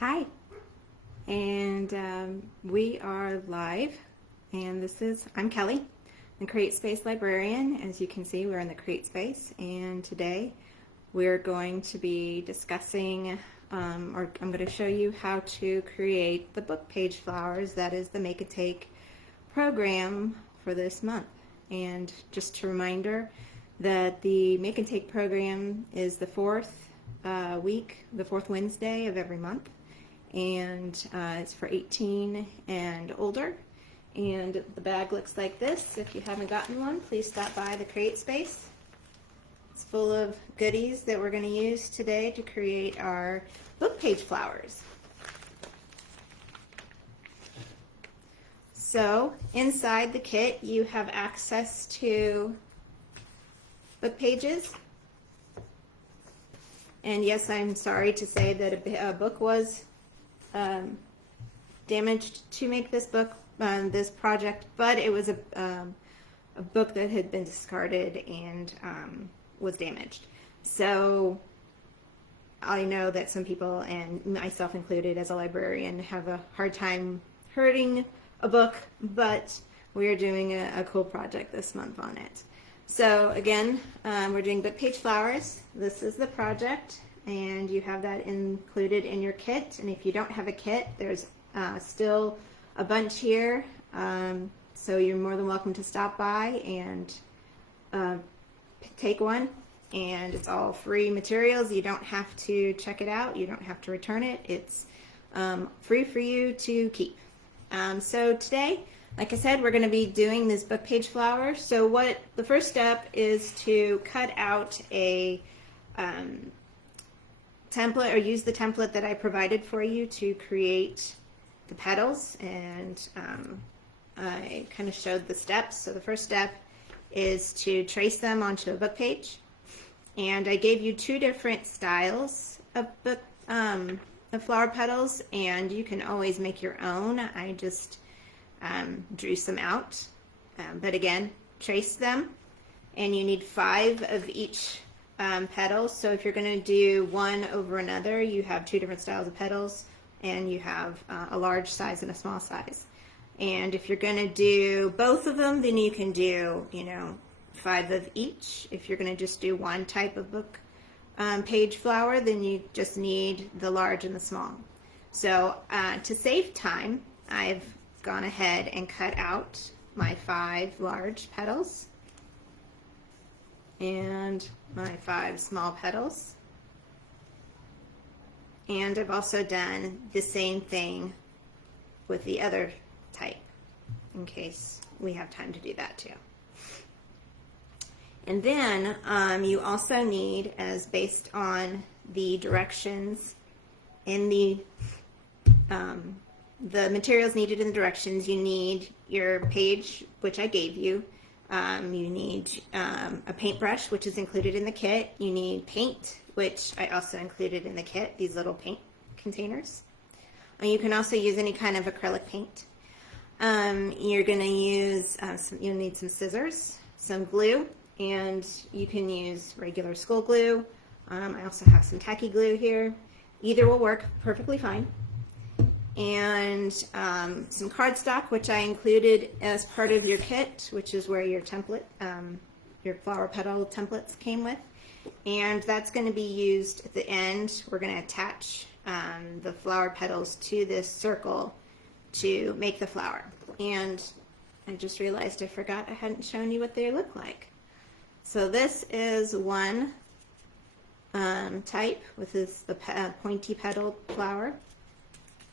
Hi, and we are live, and I'm Kelly, the CreateSpace librarian. As you can see, we're in the CreateSpace, and today we're going to be discussing, or I'm going to show you how to create the book page flowers. That is the Make and Take program for this month. And just a reminder that the Make and Take program is the fourth Wednesday of every month. And it's for 18 and older, and the bag looks like this. If you haven't gotten one, please stop by the CreateSpace. It's full of goodies that we're going to use today to create our book page flowers. So inside the kit you have access to book pages, and yes, I'm sorry to say that a book was damaged to make this book, this project, but it was a book that had been discarded and was damaged. So I know that some people, and myself included as a librarian, have a hard time hurting a book, but we're doing a cool project this month on it. So again, we're doing book page flowers. This is the project, and you have that included in your kit. And if you don't have a kit, there's still a bunch here, so you're more than welcome to stop by and take one. And it's all free materials. You don't have to check it out, you don't have to return it. It's free for you to keep. So today, like I said, we're going to be doing this book page flower. So the first step is to cut out a template, or use the template that I provided for you to create the petals, and I kind of showed the steps. So the first step is to trace them onto a book page, and I gave you two different styles of flower petals, and you can always make your own. I just drew some out, but again, trace them, and you need 5 of each petals. So if you're going to do one over another, you have 2 different styles of petals, and you have a large size and a small size. And if you're going to do both of them, then you can do 5 of each. If you're going to just do one type of book page flower, then you just need the large and the small. So to save time, I've gone ahead and cut out my 5 large petals and my 5 small petals. And I've also done the same thing with the other type, in case we have time to do that too. And then you also need, as based on the directions in the materials needed in the directions, you need your page, which I gave you. You need a paintbrush, which is included in the kit. You need paint, which I also included in the kit, these little paint containers. You can also use any kind of acrylic paint. You're going to use, you'll need some scissors, some glue, and you can use regular school glue. I also have some tacky glue here. Either will work perfectly fine. And some cardstock, which I included as part of your kit, which is where your template, your flower petal templates came with. And that's going to be used at the end. We're going to attach the flower petals to this circle to make the flower. And I just realized I forgot I hadn't shown you what they look like. So this is one type, with the pointy petaled flower.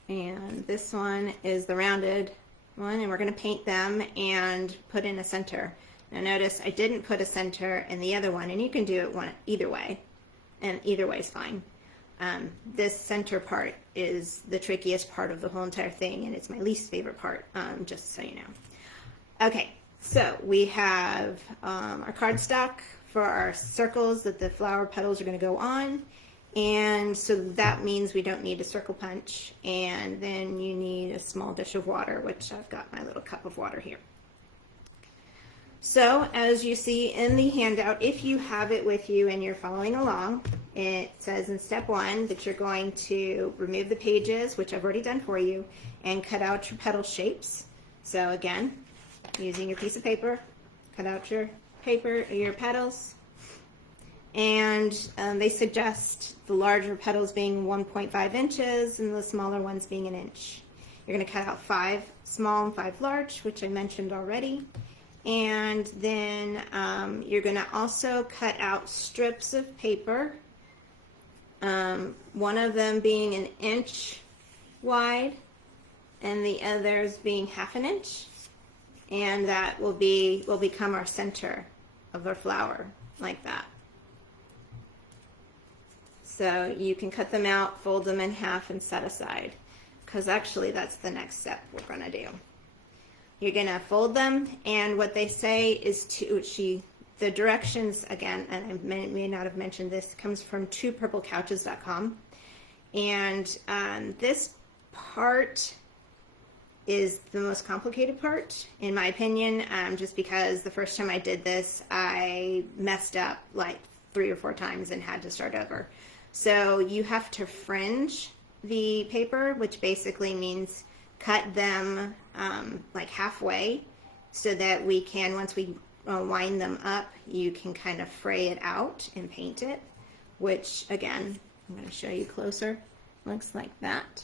And this one is the rounded one, and we're going to paint them and put in a center. Now notice I didn't put a center in the other one, and you can do it either way, and either way is fine. This center part is the trickiest part of the whole entire thing, and it's my least favorite part, just so you know. Okay, so we have our cardstock for our circles that the flower petals are going to go on. And so that means we don't need a circle punch, and then you need a small dish of water, which I've got my little cup of water here. So as you see in the handout, if you have it with you and you're following along, it says in step 1 that you're going to remove the pages, which I've already done for you, and cut out your petal shapes. So again, using your piece of paper, cut out your petals, and they suggest the larger petals being 1.5 inches and the smaller ones being 1 inch. You're going to cut out 5 small and 5 large, which I mentioned already. And then you're going to also cut out strips of paper, one of them being 1 inch wide and the others being 1/2 inch, and that will become our center of our flower, like that. So you can cut them out, fold them in half, and set aside, because actually that's the next step we're going to do. You're going to fold them, and what they say is the directions, again, and I may not have mentioned this, comes from twopurplecouches.com. And this part is the most complicated part, in my opinion, just because the first time I did this, I messed up like 3 or 4 times and had to start over. So you have to fringe the paper, which basically means cut them like halfway, so that we can, once we wind them up, you can kind of fray it out and paint it, which again, I'm going to show you closer. Looks like that.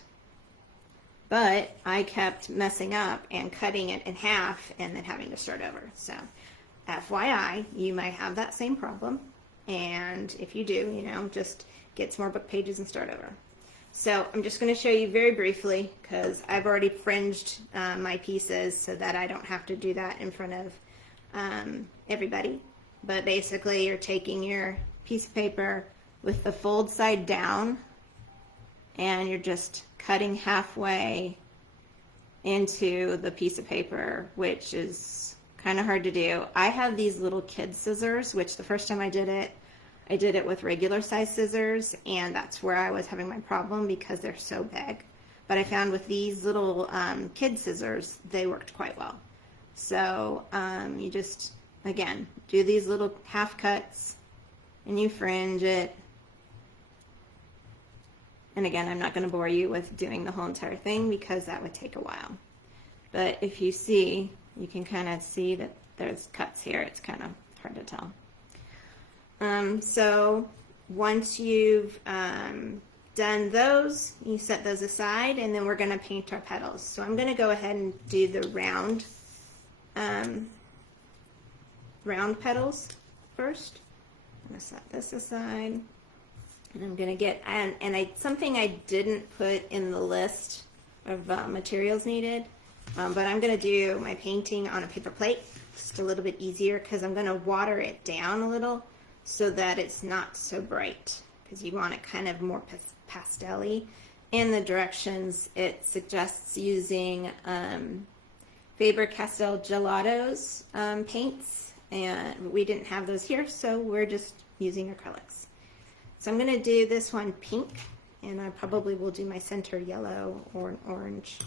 But I kept messing up and cutting it in half and then having to start over. So FYI, you might have that same problem. And if you do, just get some more book pages and start over. So I'm just going to show you very briefly, because I've already fringed my pieces so that I don't have to do that in front of everybody. But basically, you're taking your piece of paper with the fold side down, and you're just cutting halfway into the piece of paper, which is kind of hard to do. I have these little kid scissors, which the first time I did it with regular size scissors, and that's where I was having my problem because they're so big. But I found with these little kid scissors, they worked quite well. So you just, again, do these little half cuts and you fringe it. And again, I'm not going to bore you with doing the whole entire thing because that would take a while. But if you see, you can kind of see that there's cuts here. It's kind of hard to tell. So once you've done those, you set those aside, and then we're going to paint our petals. So I'm going to go ahead and do the round petals first. I'm going to set this aside, and I'm going to get, something I didn't put in the list of materials needed, but I'm going to do my painting on a paper plate, just a little bit easier, because I'm going to water it down a little so that it's not so bright, because you want it kind of more pastel-y. In the directions, it suggests using Faber-Castell Gelato's paints, and we didn't have those here, so we're just using acrylics. So I'm going to do this one pink, and I probably will do my center yellow or orange.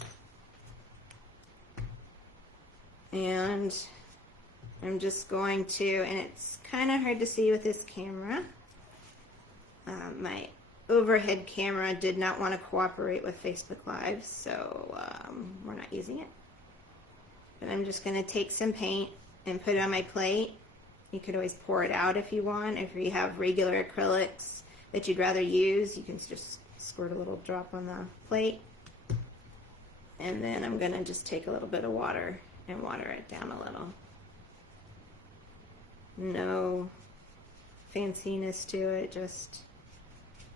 And I'm just going to, and it's kind of hard to see with this camera. My overhead camera did not want to cooperate with Facebook Live, so we're not using it. But I'm just going to take some paint and put it on my plate. You could always pour it out if you want. If you have regular acrylics that you'd rather use, you can just squirt a little drop on the plate. And then I'm going to just take a little bit of water and water it down a little. No fanciness to it, just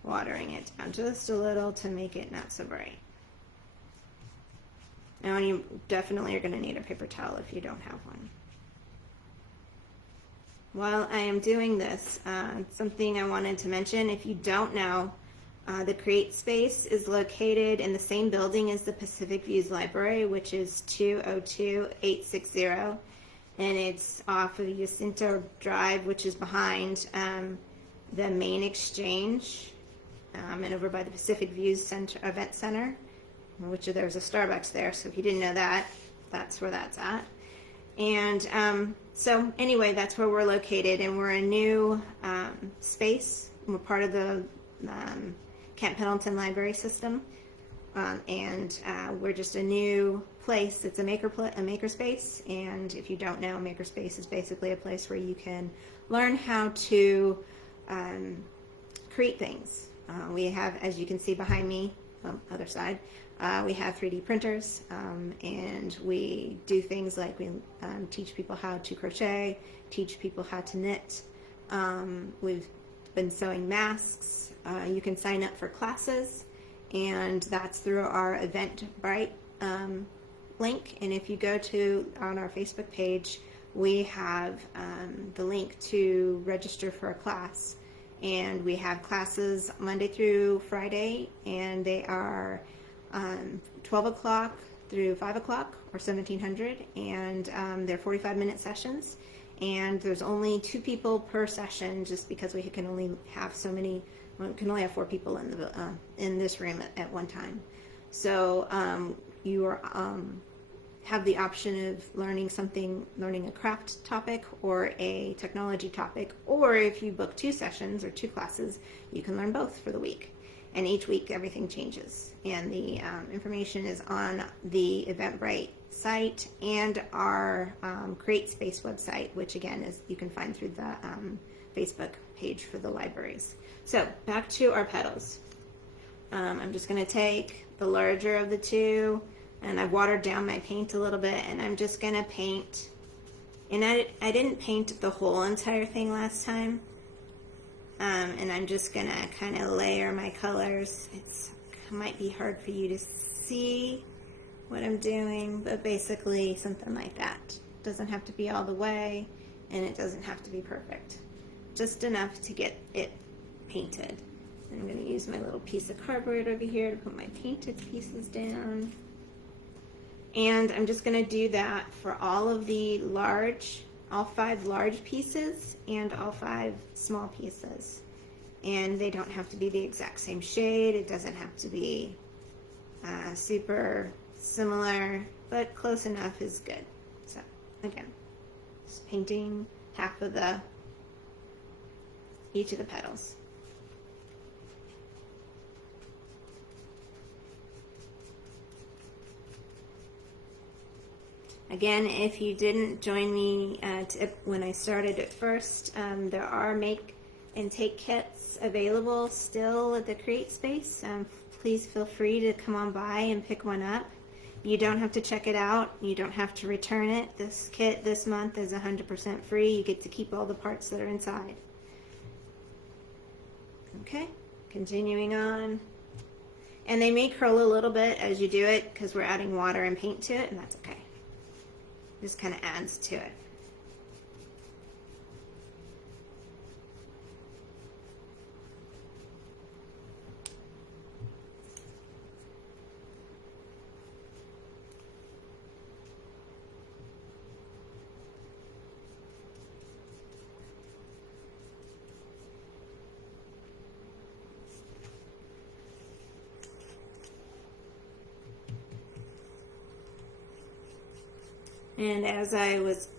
watering it down just a little to make it not so bright. Now you definitely are going to need a paper towel if you don't have one. While I am doing this, something I wanted to mention, if you don't know, the CreateSpace is located in the same building as the Pacific Views Library, which is 202-860, and it's off of Jacinto Drive, which is behind the main exchange, and over by the Pacific Views Event Center, which there's a Starbucks there, so if you didn't know that, that's where that's at. And so anyway, that's where we're located, and we're a new space. We're part of the Camp Pendleton library system, and we're just a new place. It's a makerspace, and if you don't know, makerspace is basically a place where you can learn how to create things. We have, as you can see behind me, other side, we have 3D printers, and we do things like we teach people how to crochet, teach people how to knit. We've been sewing masks. You can sign up for classes, and that's through our Eventbrite link. And if you go on our Facebook page, we have the link to register for a class. And we have classes Monday through Friday, and they are 12 o'clock through 5 o'clock or 1700, and they're 45-minute sessions. And there's only 2 people per session, just because we can only have we can only have 4 people in this room at one time. So you are have the option of learning a craft topic or a technology topic, or if you book 2 sessions or 2 classes, you can learn both for the week. And each week everything changes, and the information is on the Eventbrite site and our CreateSpace website, which again is you can find through the Facebook page for the libraries. So back to our petals. I'm just going to take the larger of the 2, and I've watered down my paint a little bit, and I'm just going to paint. And I didn't paint the whole entire thing last time, and I'm just going to kind of layer my colors. It might be hard for you to see what I'm doing, but basically something like that. It doesn't have to be all the way, and it doesn't have to be perfect. Just enough to get it painted. I'm going to use my little piece of cardboard over here to put my painted pieces down. And I'm just going to do that for all 5 large pieces and all 5 small pieces. And they don't have to be the exact same shade. It doesn't have to be super similar, but close enough is good. So again, just painting half of each of the petals. Again, if you didn't join me when I started at first, there are make and take kits available still at the CreateSpace. Please feel free to come on by and pick one up. You don't have to check it out. You don't have to return it. This kit this month is 100% free. You get to keep all the parts that are inside. Okay, continuing on. And they may curl a little bit as you do it because we're adding water and paint to it, and that's okay. Just kind of adds to it. And as I was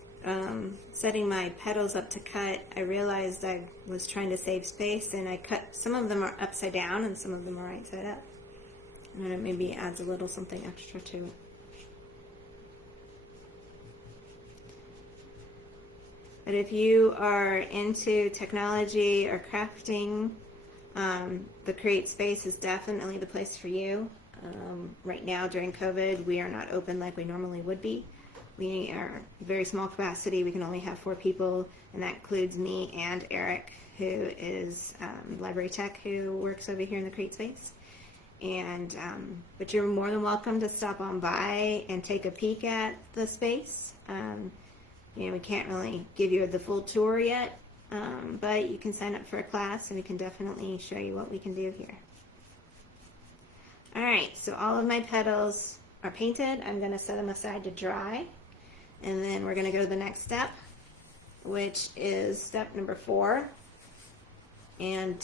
setting my petals up to cut, I realized I was trying to save space, and I cut some of them are upside down and some of them are right side up. And it maybe adds a little something extra to it. But if you are into technology or crafting, the CreateSpace is definitely the place for you. Right now during COVID, we are not open like we normally would be. We are very small capacity. We can only have 4 people, and that includes me and Eric, who is library tech, who works over here in the CreateSpace. And but you're more than welcome to stop on by and take a peek at the space. You know, we can't really give you the full tour yet, but you can sign up for a class, and we can definitely show you what we can do here. All right, so all of my petals are painted. I'm going to set them aside to dry. And then we're going to go to the next step, which is step number 4. And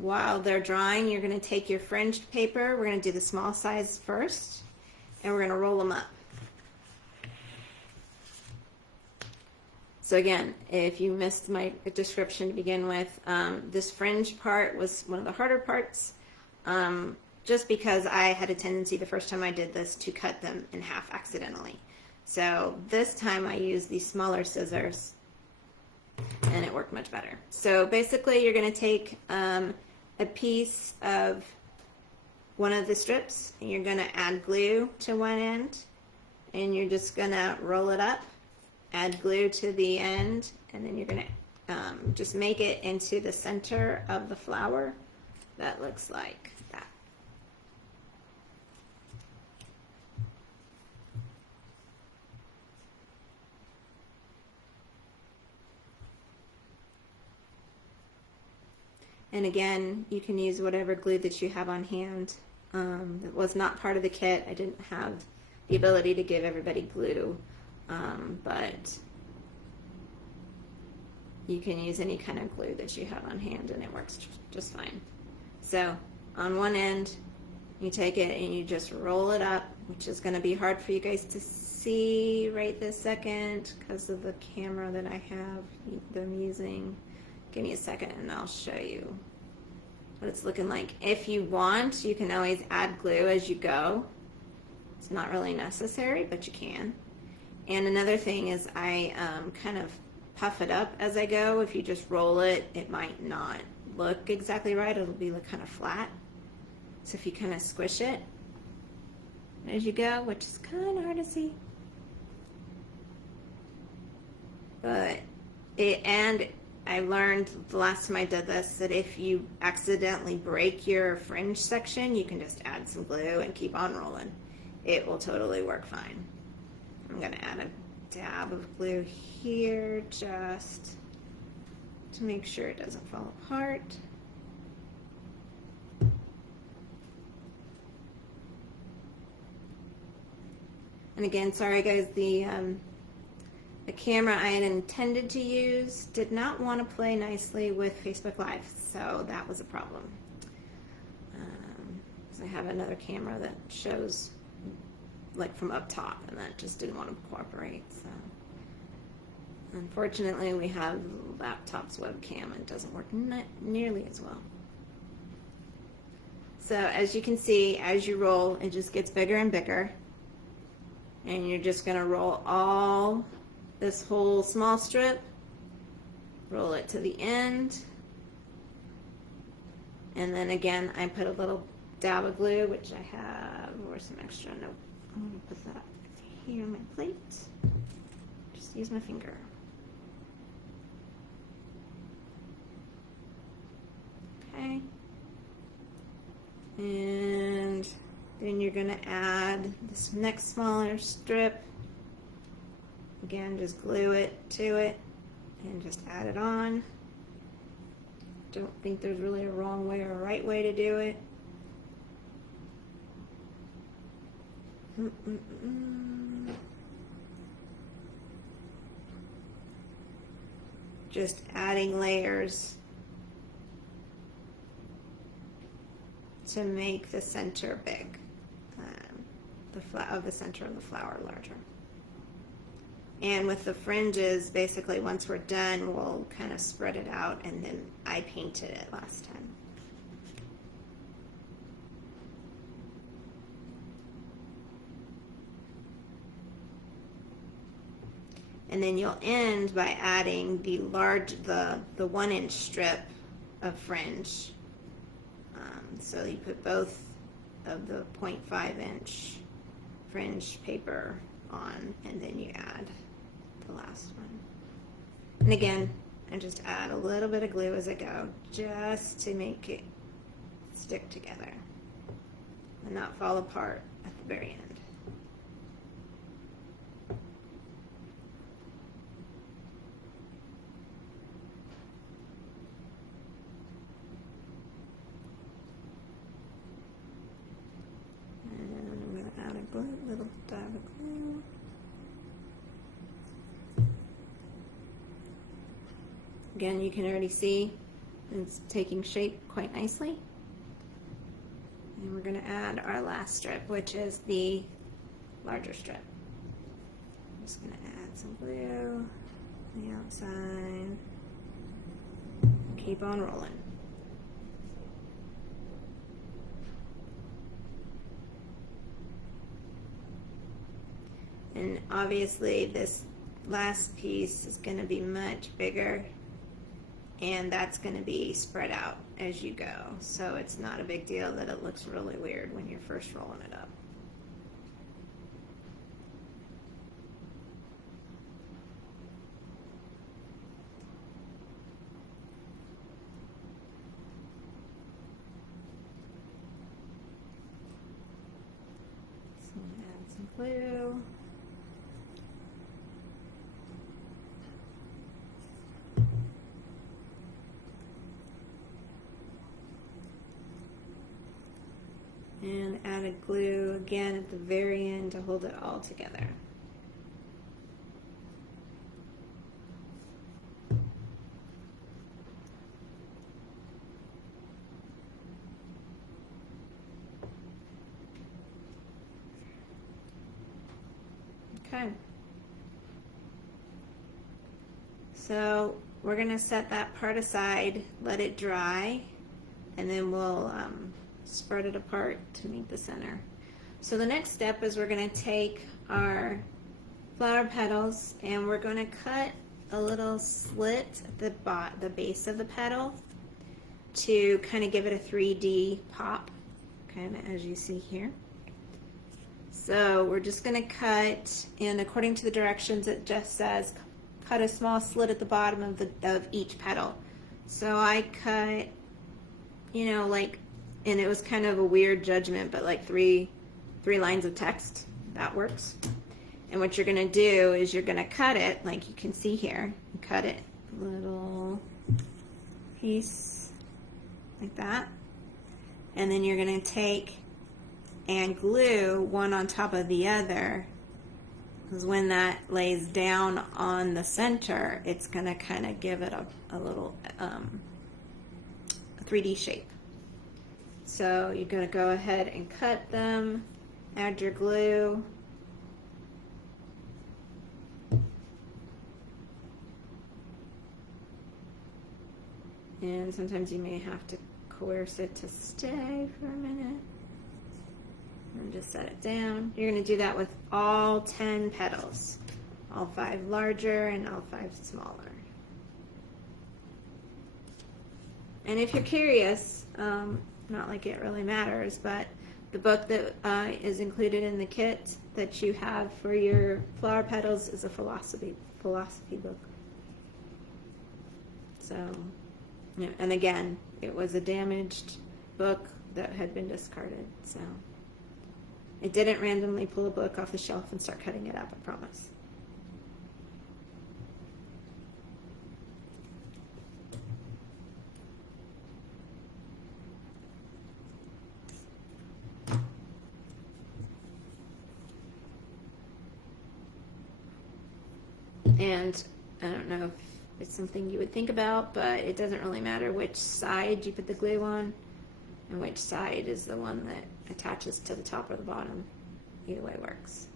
while they're drying, you're going to take your fringed paper. We're going to do the small size first, and we're going to roll them up. So again, if you missed my description to begin with, this fringe part was one of the harder parts, just because I had a tendency the first time I did this to cut them in half accidentally. So this time I used these smaller scissors and it worked much better. So basically you're going to take a piece of one of the strips and you're going to add glue to one end and you're just going to roll it up, add glue to the end, and then you're going to just make it into the center of the flower. That looks like that. And again, you can use whatever glue that you have on hand. It was not part of the kit. I didn't have the ability to give everybody glue, but you can use any kind of glue that you have on hand and it works just fine. So on one end, you take it and you just roll it up, which is going to be hard for you guys to see right this second because of the camera that I have them using. Give me a second and I'll show you what it's looking like. If you want, you can always add glue as you go. It's not really necessary, but you can. And another thing is I kind of puff it up as I go. If you just roll it, it might not look exactly right. It'll be like kind of flat. So if you kind of squish it as you go, which is kind of hard to see. But I learned the last time I did this that if you accidentally break your fringe section, you can just add some glue and keep on rolling. It will totally work fine. I'm going to add a dab of glue here just to make sure it doesn't fall apart. And again, sorry guys, the camera I had intended to use did not want to play nicely with Facebook Live, so that was a problem. So I have another camera that shows like from up top, and that just didn't want to cooperate. So unfortunately, we have laptop's webcam and it doesn't work nearly as well. So as you can see, as you roll, it just gets bigger and bigger, and you're just going to roll all this whole small strip, roll it to the end, and then again I put a little dab of glue, which I have, or some extra. Nope, I'm going to put that here on my plate. Just use my finger. Okay, and then you're going to add this next smaller strip. Again, just glue it to it and just add it on. Don't think there's really a wrong way or a right way to do it. Just adding layers to make the center big, the center of the flower larger. And with the fringes, basically once we're done, we'll kind of spread it out, and then I painted it last time. And then you'll end by adding the 1-inch strip of fringe. So you put both of the 0.5-inch fringe paper on, and then you add the last one. And again, I just add a little bit of glue as I go, just to make it stick together and not fall apart at the very end. And I'm going to add a little dab of glue. Again, you can already see it's taking shape quite nicely. And we're going to add our last strip, which is the larger strip. I'm just going to add some glue. the outside. Keep on rolling. And obviously this last piece is going to be much bigger, and that's going to be spread out as you go. So it's not a big deal that it looks really weird when you're first rolling it up. So add some glue. And added glue again at the very end to hold it all together. Okay. So we're going to set that part aside, let it dry, and then we'll spread it apart to meet the center. So the next step is we're going to take our flower petals and we're going to cut a little slit at the base of the petal to kind of give it a 3D pop, kind of as you see here. So we're just going to cut, and according to the directions it just says cut a small slit at the bottom of each petal. So I cut, you know, like, and it was kind of a weird judgment, but like three lines of text, that works. And what you're going to do is you're going to cut it, like you can see here, cut it little piece like that. And then you're going to take and glue one on top of the other, because when that lays down on the center, it's going to kind of give it a little a 3D shape. So you're going to go ahead and cut them, add your glue, and sometimes you may have to coerce it to stay for a minute, and just set it down. You're going to do that with all 10 petals, all 5 larger and all 5 smaller. And if you're curious, not like it really matters, but the book that is included in the kit that you have for your flower petals is a philosophy book. So, yeah, and again, it was a damaged book that had been discarded, so it didn't randomly pull a book off the shelf and start cutting it up, I promise. And I don't know if it's something you would think about, but it doesn't really matter which side you put the glue on and which side is the one that attaches to the top or the bottom. Either way works.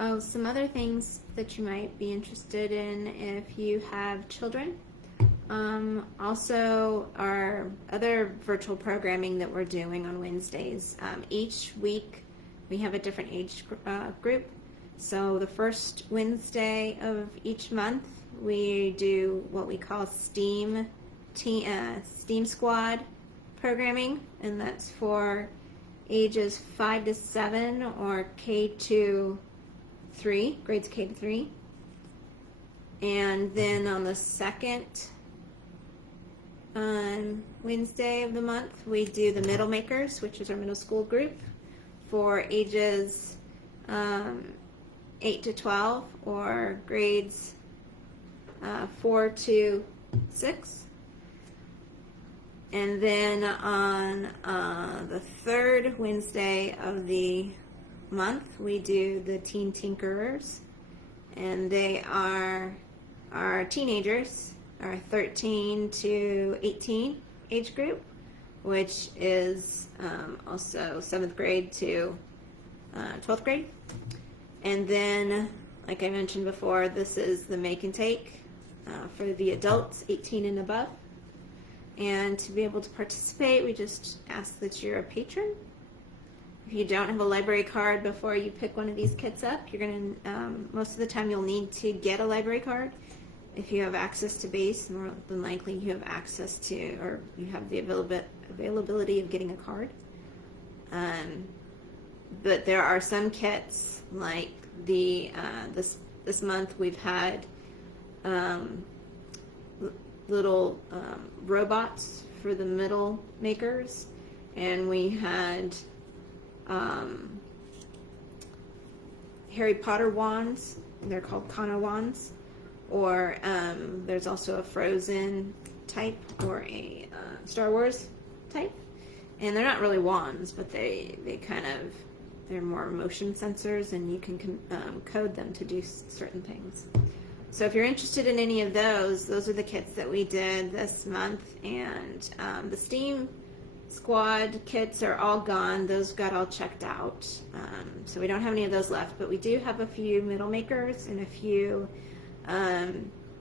Oh, some other things that you might be interested in if you have children. Also, our other virtual programming that we're doing on Wednesdays. Each week we have a different age group. So the first Wednesday of each month we do what we call STEAM Squad programming, and that's for ages 5 to 7 or K to 3, grades K to 3. And then on the second Wednesday of the month, we do the middle makers, which is our middle school group for ages 8 to 12 or grades 4 to 6. And then on the third Wednesday of the month, we do the Teen Tinkerers, and they are our teenagers, our 13 to 18 age group, which is also 7th grade to 12th grade. And then, like I mentioned before, this is the make and take for the adults 18 and above. And to be able to participate, we just ask that you're a patron. If you don't have a library card before you pick one of these kits up, you're going to, most of the time you'll need to get a library card. If you have access to base, more than likely you have access to, or you have the availability of getting a card. But there are some kits, like the this month we've had little robots for the middle makers, and we had Harry Potter wands. They're called Kana wands. Or there's also a Frozen type or a Star Wars type. And they're not really wands, but they kind of, they're more motion sensors, and you can code them to do certain things. So if you're interested in any of those are the kits that we did this month. And the Steam Squad kits are all gone. Those got all checked out. So we don't have any of those left, but we do have a few middle makers and a few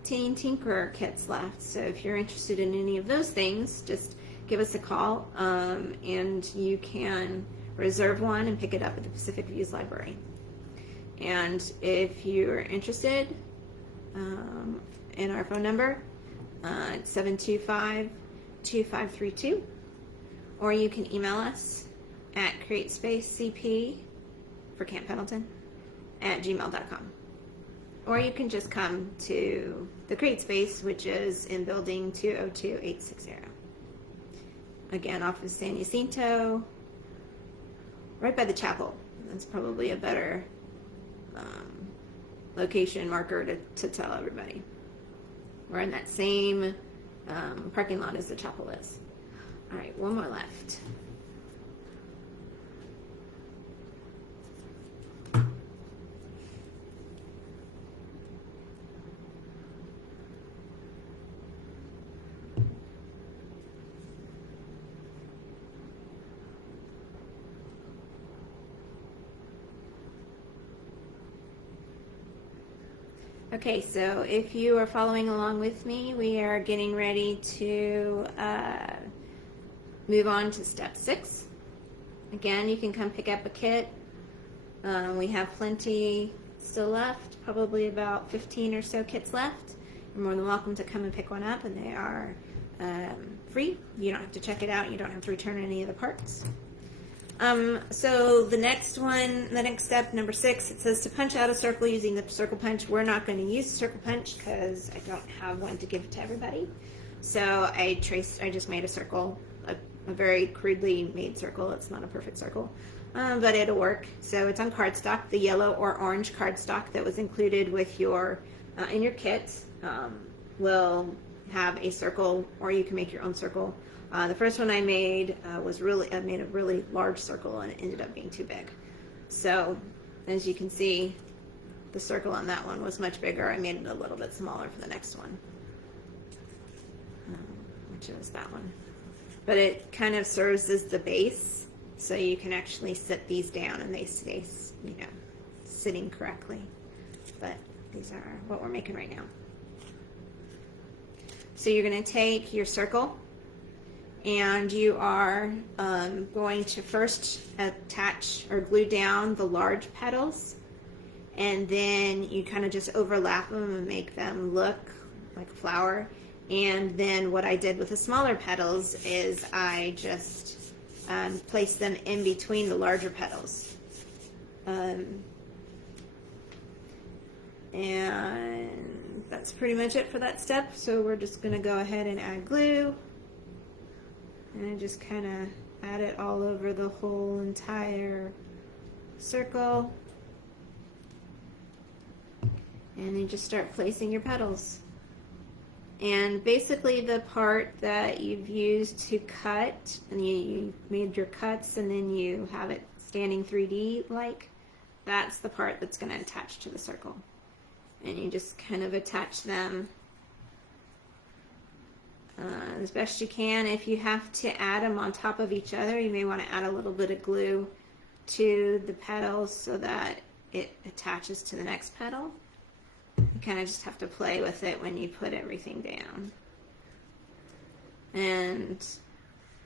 Teen Tinkerer kits left. So if you're interested in any of those things, just give us a call, and you can reserve one and pick it up at the Pacific Views Library. And if you're interested in our phone number, it's 725-2532, or you can email us at CreateSpaceCP for Camp Pendleton @gmail.com. Or you can just come to the CreateSpace, which is in building 202860. Again, off of San Jacinto, right by the chapel. That's probably a better location marker to tell everybody. We're in that same parking lot as the chapel is. All right, one more left. Okay, so if you are following along with me, we are getting ready to move on to step 6. Again, you can come pick up a kit. We have plenty still left, probably about 15 or so kits left. You're more than welcome to come and pick one up, and they are free. You don't have to check it out. You don't have to return any of the parts. So the next one, the next step, number 6, it says to punch out a circle using the circle punch. We're not going to use the circle punch because I don't have one to give to everybody. So I just made a circle, a very crudely made circle. It's not a perfect circle, but it'll work. So it's on cardstock. The yellow or orange cardstock that was included with your in your kit will have a circle, or you can make your own circle. The first one I made I made a really large circle, and it ended up being too big. So as you can see, the circle on that one was much bigger. I made it a little bit smaller for the next one, which is that one. But it kind of serves as the base, so you can actually sit these down and they stay, sitting correctly. But these are what we're making right now. So you're going to take your circle, and you are going to first attach or glue down the large petals, and then you kind of just overlap them and make them look like a flower. And then what I did with the smaller petals is I just placed them in between the larger petals. And that's pretty much it for that step. So we're just going to go ahead and add glue. And just kind of add it all over the whole entire circle. And you just start placing your petals. And basically the part that you've used to cut, and you made your cuts and then you have it standing 3D like, that's the part that's going to attach to the circle. And you just kind of attach them as best you can. If you have to add them on top of each other, you may want to add a little bit of glue to the petals so that it attaches to the next petal. You kind of just have to play with it when you put everything down. And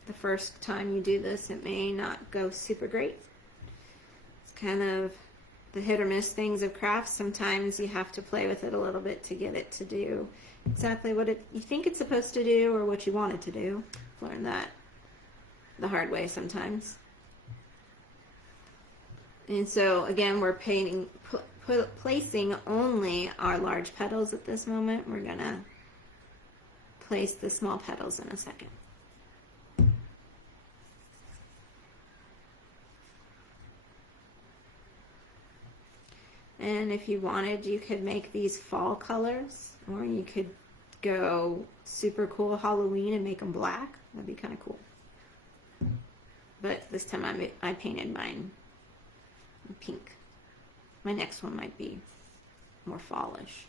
the first time you do this, it may not go super great. It's kind of the hit or miss things of crafts. Sometimes you have to play with it a little bit to get it to do exactly what you think it's supposed to do or what you want it to do. Learn that the hard way sometimes. And so again, we're placing only our large petals at this moment. We're gonna place the small petals in a second. And if you wanted, you could make these fall colors, or you could go super cool Halloween and make them black. That'd be kind of cool. But this time I painted mine pink. My next one might be more fallish.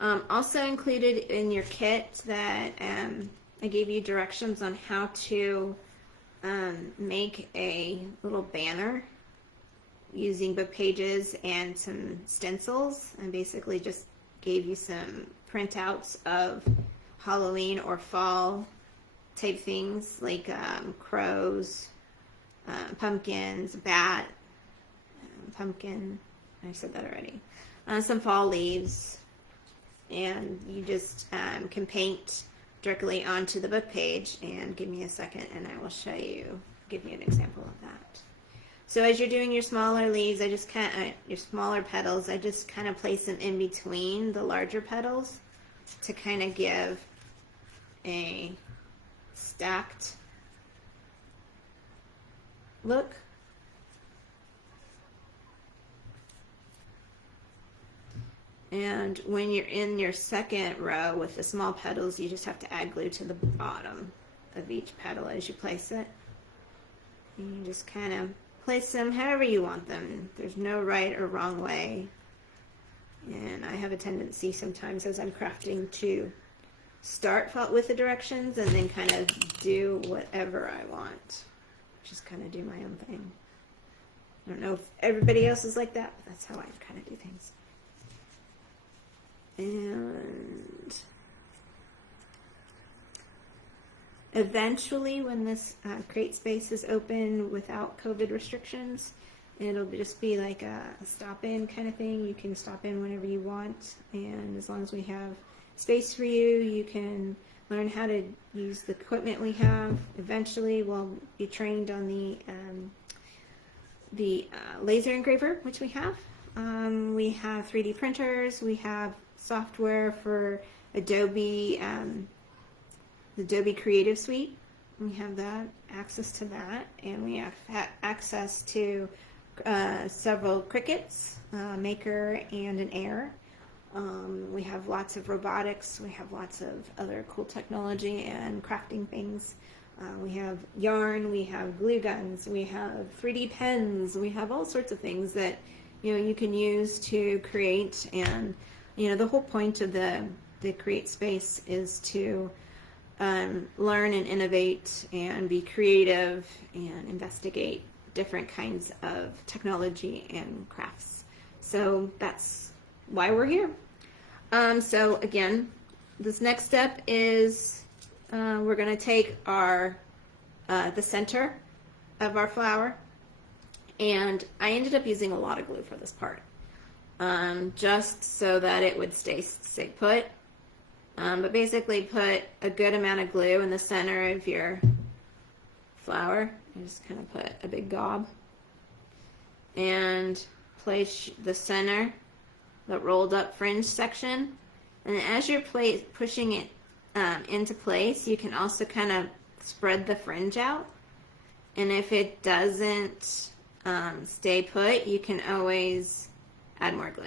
Also included in your kit that I gave you directions on how to make a little banner using book pages and some stencils. I basically just gave you some printouts of Halloween or fall type things like crows, pumpkins, bat, pumpkin, I said that already, some fall leaves, and you just can paint directly onto the book page. And give me a second and I will show you, give you an example of that. So as you're doing your smaller leaves, your smaller petals, I just kind of place them in between the larger petals to kind of give a stacked look. And when you're in your second row with the small petals, you just have to add glue to the bottom of each petal as you place it. And you just kind of place them however you want them. There's no right or wrong way. And I have a tendency sometimes as I'm crafting to start with the directions and then kind of do whatever I want. Just kind of do my own thing. I don't know if everybody else is like that, but that's how I kind of do things. And eventually, when this CreateSpace is open without COVID restrictions, it'll just be like a stop-in kind of thing. You can stop in whenever you want, and as long as we have space for you, you can learn how to use the equipment we have. Eventually, we'll be trained on the laser engraver, which we have. We have 3D printers. We have software for Adobe, the Adobe Creative Suite. We have that, access to that, and we have access to several Cricuts, Maker and an Air. We have lots of robotics. We have lots of other cool technology and crafting things. We have yarn. We have glue guns. We have 3D pens. We have all sorts of things that you can use to create. And the whole point of the CreateSpace is to learn and innovate and be creative and investigate different kinds of technology and crafts. So that's why we're here. So again, this next step is we're going to take our the center of our flower, and I ended up using a lot of glue for this part, just so that it would stay put. But basically put a good amount of glue in the center of your flower. I just kind of put a big gob. And place the center, the rolled up fringe section. And as you're pushing it into place, you can also kind of spread the fringe out. And if it doesn't stay put, you can always add more glue.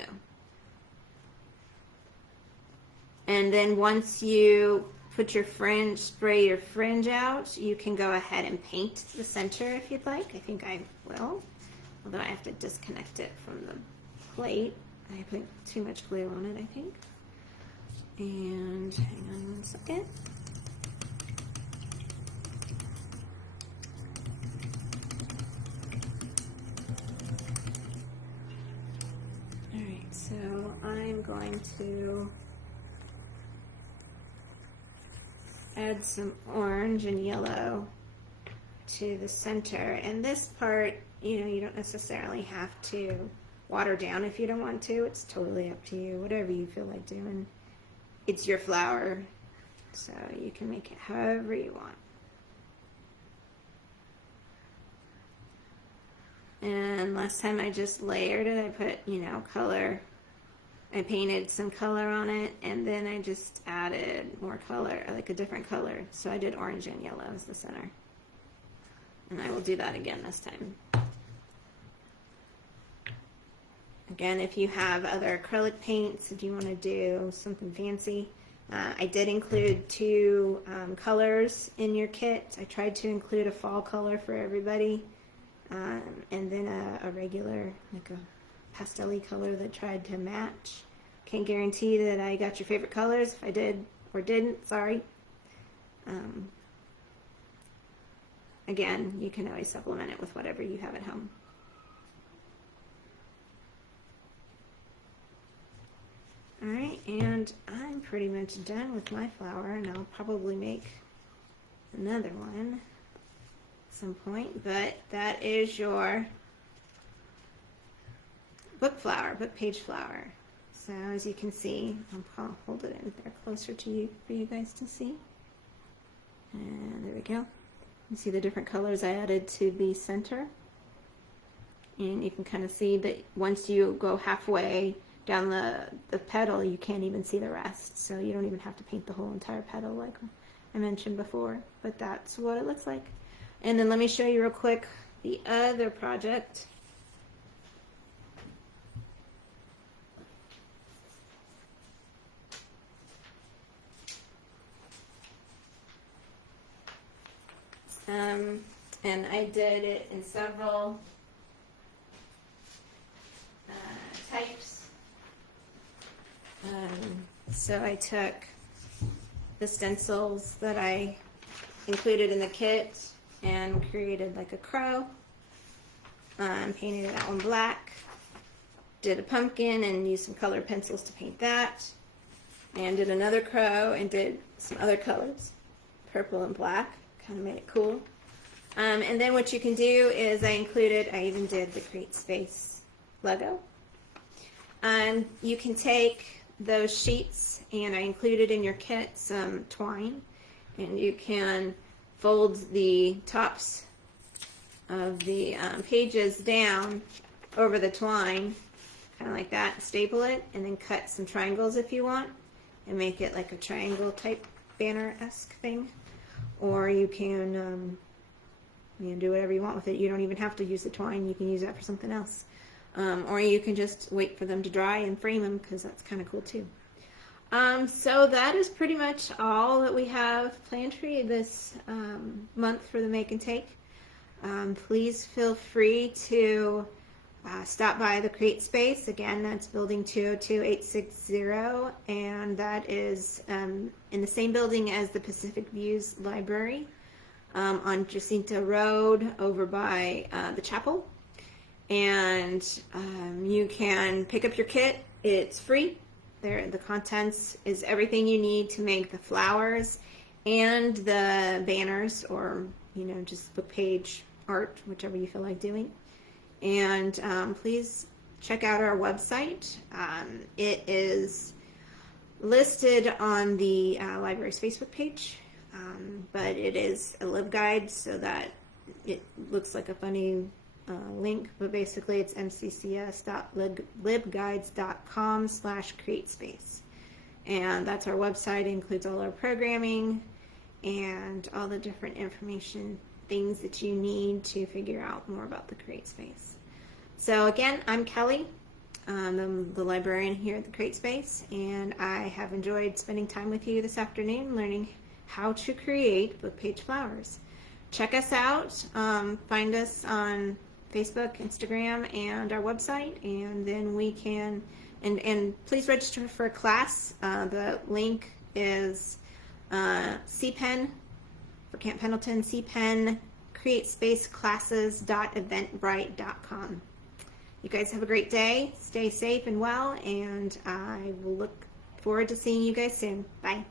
And then once you put your fringe, spray your fringe out, you can go ahead and paint the center if you'd like. I think I will, although I have to disconnect it from the plate. I put too much glue on it, I think. And hang on one second. All right, so I'm going to add some orange and yellow to the center. And this part, you know, you don't necessarily have to water down if you don't want to. It's totally up to you, whatever you feel like doing. It's your flower, so you can make it however you want. And last time I just layered it, I put, you know, color. I painted some color on it, and then I just added more color, like a different color. So I did orange and yellow as the center. And I will do that again this time. Again, if you have other acrylic paints, if you want to do something fancy, I did include 2 colors in your kit. I tried to include a fall color for everybody, and then a regular, like a pastel-y color that tried to match. Can't guarantee that I got your favorite colors. If I did or didn't, sorry. Again, you can always supplement it with whatever you have at home. Alright, and I'm pretty much done with my flower, and I'll probably make another one at some point, but that is your book flower, book page flower. So as you can see, I'll hold it in there closer to you for you guys to see. And there we go. You see the different colors I added to the center. And you can kind of see that once you go halfway down the petal, you can't even see the rest. So you don't even have to paint the whole entire petal like I mentioned before. But that's what it looks like. And then let me show you real quick the other project. And I did it in several types. So I took the stencils that I included in the kit and created like a crow, painted it out in black, did a pumpkin and used some colored pencils to paint that, and did another crow and did some other colors, purple and black, kind of made it cool. And then what you can do is I even did the CreateSpace logo. And you can take those sheets, and I included in your kit some twine, and you can fold the tops of the pages down over the twine, kind of like that, staple it, and then cut some triangles if you want, and make it like a triangle type banner-esque thing. Or you can do whatever you want with it. You don't even have to use the twine. You can use that for something else. Or you can just wait for them to dry and frame them, because that's kind of cool too. So that is pretty much all that we have planned for you this month for the Make and Take. Please feel free to stop by the CreateSpace. Again, that's building 202-860, and that is in the same building as the Pacific Views Library on Jacinto Road over by the chapel. And you can pick up your kit. It's free. The contents is everything you need to make the flowers and the banners, or just book page art, whichever you feel like doing. And please check out our website. It is listed on the library's Facebook page, but it is a LibGuide, so that it looks like a funny link, but basically it's mccs.libguides.com/CreateSpace. And that's our website. It includes all our programming and all the different information, things that you need to figure out more about the CreateSpace. So again, I'm Kelley. I'm the librarian here at the CreateSpace, and I have enjoyed spending time with you this afternoon learning how to create book page flowers. Check us out. Find us on Facebook, Instagram, and our website, and then we can, and please register for a class. The link is CPen for Camp Pendleton, CPen CreateSpaceClasses.eventbrite.com. You guys have a great day. Stay safe and well, and I will look forward to seeing you guys soon. Bye.